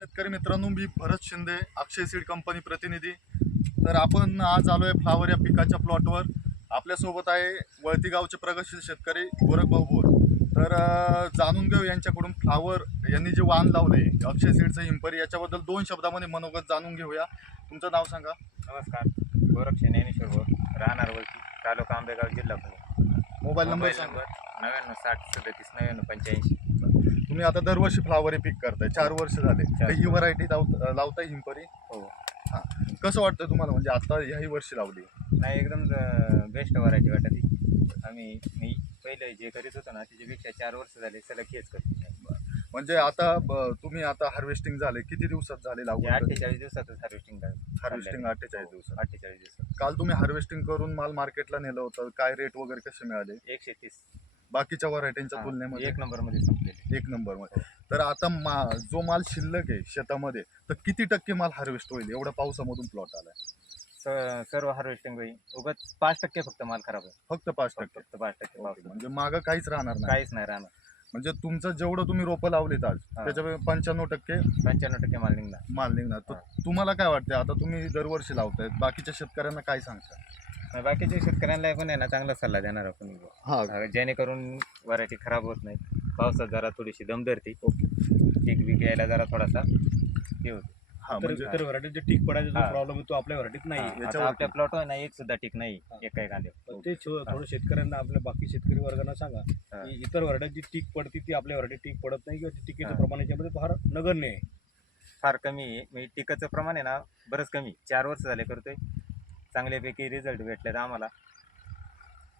शेतकरी मित्रांनो, मी भरत शिंदे, अक्षय seed company प्रतिनिधी. तर आपण आज आलोय फ्लावर या पिकाच्या प्लॉटवर. आपल्यासोबत आहे वळती गावचे प्रगतशील शेतकरी गोरखभाऊ बोर. तर जाणून घेऊ यांच्याकडून फ्लावर यांनी जे वाण लावले अक्षय सीडचं हिंपरी, याच्याबद्दल 2 शब्दामध्ये मनोगत जाणून घेऊया. तुमचं नाव सांगा. नमस्कार, गोरख ज्ञानेश्वर बोर, राहणार वळती, तालुका आंबेगाव, जिल्हा पुणे. मोबाईल नंबर मोबाईल सांगा. नंबर 99 60 37 99 85. तुम्ही आता दरवर्षी फ्लावर हे पीक करताय, 4 वर्ष झाले. तर ही व्हरायटी लावताय हिंपरी. हो, हां, कसं वाटतं तुम्हाला? म्हणजे आता ह्याही वर्षी लावली. नाही एकदम बेस्ट व्हरायटी वाटत ही. मी पहिले जे करीत होतो ना त्याच्यापेक्षा 4 वर्ष झाले सलग हेच करतो. म्हणजे आता तुम्ही आता हार्वेस्टिंग झाले किती दिवसात झाले लागवड? 48 दिवसातच हार्वेस्टिंग हार्वेस्टिंग 48 दिवसात. 48 दिवसात काल तुम्ही हार्वेस्टिंग करून माल मार्केटला नेलं होतं, काय रेट वगैरे कसे मिळाले 130. बाकीच्या व्हरायटींच्या तुलनेमध्ये? 1 नंबरमध्ये संपलेले. 1 नंबरमध्ये. तर आता जो माल शिल्लक आहे शेतामध्ये, तर किती टक्के माल हार्वेस्ट होईल एवढ्या पावसामधून प्लॉट आलाय? सर्व हार्वेस्टिंग होईल. उगाच 5% फक्त माल खराब आहे. फक्त 5%. फक्त 5% पाऊस. म्हणजे मागं काहीच राहणार नाही. काहीच नाही राहणार. म्हणजे तुमचं जेवढं तुम्ही रोपं लावलेत आज, हा. त्याच्यामध्ये 95% 95% माल निघणार. माल निघणार. तर तुम्हाला काय वाटतं, आता तुम्ही दरवर्षी लावतायत, बाकीच्या शेतकऱ्यांना काय सांगता? बाकीच्या शेतकऱ्यांना पण आहे ना चांगला सल्ला देणार आपण, हा, जेणेकरून व्हरायटी खराब होत नाही. पावसात जरा थोडीशी दम धरते. ओके. पीक बी यायला जरा थोडासा हे होतं. हा, म्हणजे तर व्हरायटीचे टीक पडायचा जो हा. प्रॉब्लेम आहे तो आपल्या व्हरायटीत नाही. आता आपल्या प्लॉट आहे ना एक सुद्धा टीक नाही एका कांद्यावर. ते थोडं शेतकऱ्यांना, आपल्या बाकी शेतकरी वर्गांना सांगा हा. की इतर व्हरायटीची टीक पडते ती आपल्या व्हरायटी टीक पडत नाही, किंवा टीकेचं हा. प्रमाण याच्यामध्ये फार नगण्य आहे. फार कमी आहे. मी टिकाचं प्रमाण आहे ना बरंच कमी. 4 वर्ष झाले करतोय. चांगल्यापैकी रिझल्ट भेटलेत आम्हाला.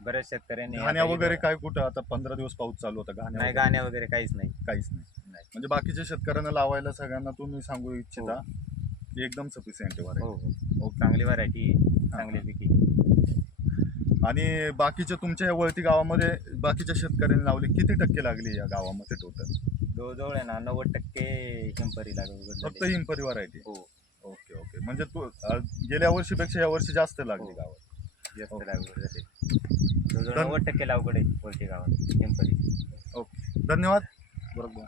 बऱ्याच शेतकऱ्यांनी घाण्या वगैरे काय कुठं? आता 15 दिवस पाऊस चालू होता, घाण्या नाही, वगैरे गाण्या वगैरे काहीच नाही. काहीच नाही. नाही. म्हणजे बाकीच्या शेतकऱ्यांना लावायला सगळ्यांना तुम्ही सांगू इच्छिता की एकदम सफिशियंट आहे हो व्हरायटी. हो, चांगली व्हरायटी, चांगल्यापैकी. आणि बाकीच्या तुमच्या या वळती गावामध्ये बाकीच्या शेतकऱ्यांनी लावली किती टक्के लागली या गावामध्ये टोटल? जवळजवळ आहे ना 90% हिंपरी लागवड फक्त झाली. हिंपरी व्हरायटी. हो, ओके ओके. म्हणजे गेल्या वर्षीपेक्षा या वर्षी जास्त लागली हो. गावात. जास्त ओके. लागवड झाली. जवळजवळ 90% लागवड आहे वरती गावात हिंपरी. ओके, धन्यवाद. बरोबर.